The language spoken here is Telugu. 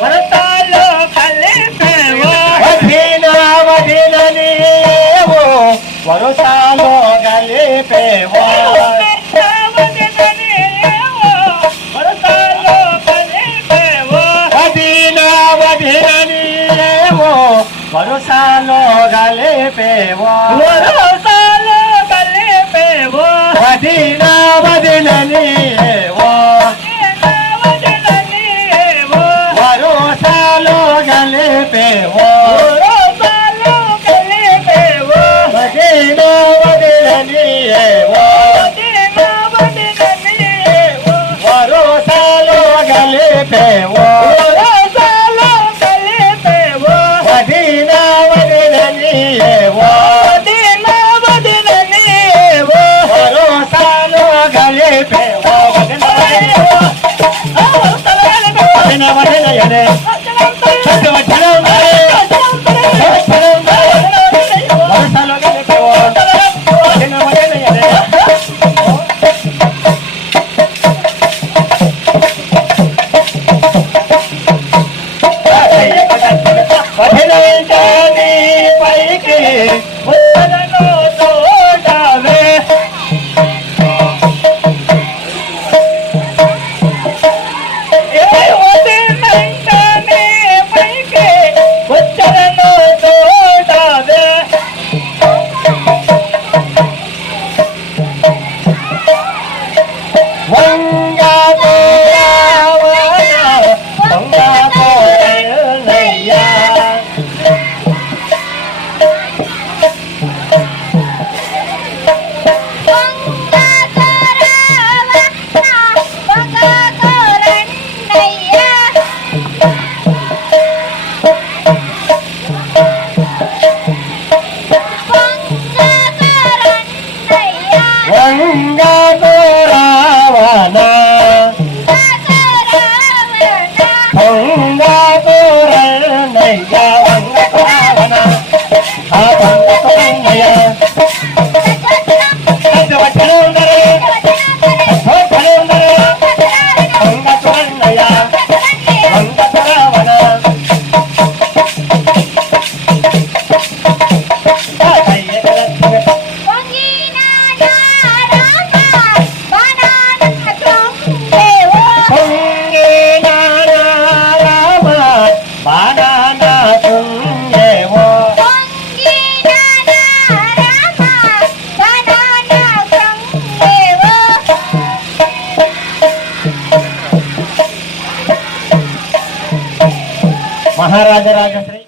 వరసాలు కలిపేవో వరుసాలో గలిపేవో వరుసాలో గలిపేవో వరసాలు కలిపేవో వదినా వదిననియేవో వరుసాలో గలిపేవో వదినా వదిననియేవో వరుసాలో గలిపేవో వదినా వదిననియేవో వరుసాలో గలిపేవో వదిన వదినయనే వరుసాలో గలిపేవో వదిన వదినయనే వదిలించని పైకి ఉత్తరను తోడవే వదిలించని పైకి ఉత్తరను తోడవే వంగా వంగా వంగా రావణ వంగా కోరన్నయ్య వంగా రావణ ఆ వంగా కోరన్నయ్య వచ్చే ఉండరు ఉండరు వంగా కోరన్నయ్య వంగా రావణ మహారాజ రాజశ్రీ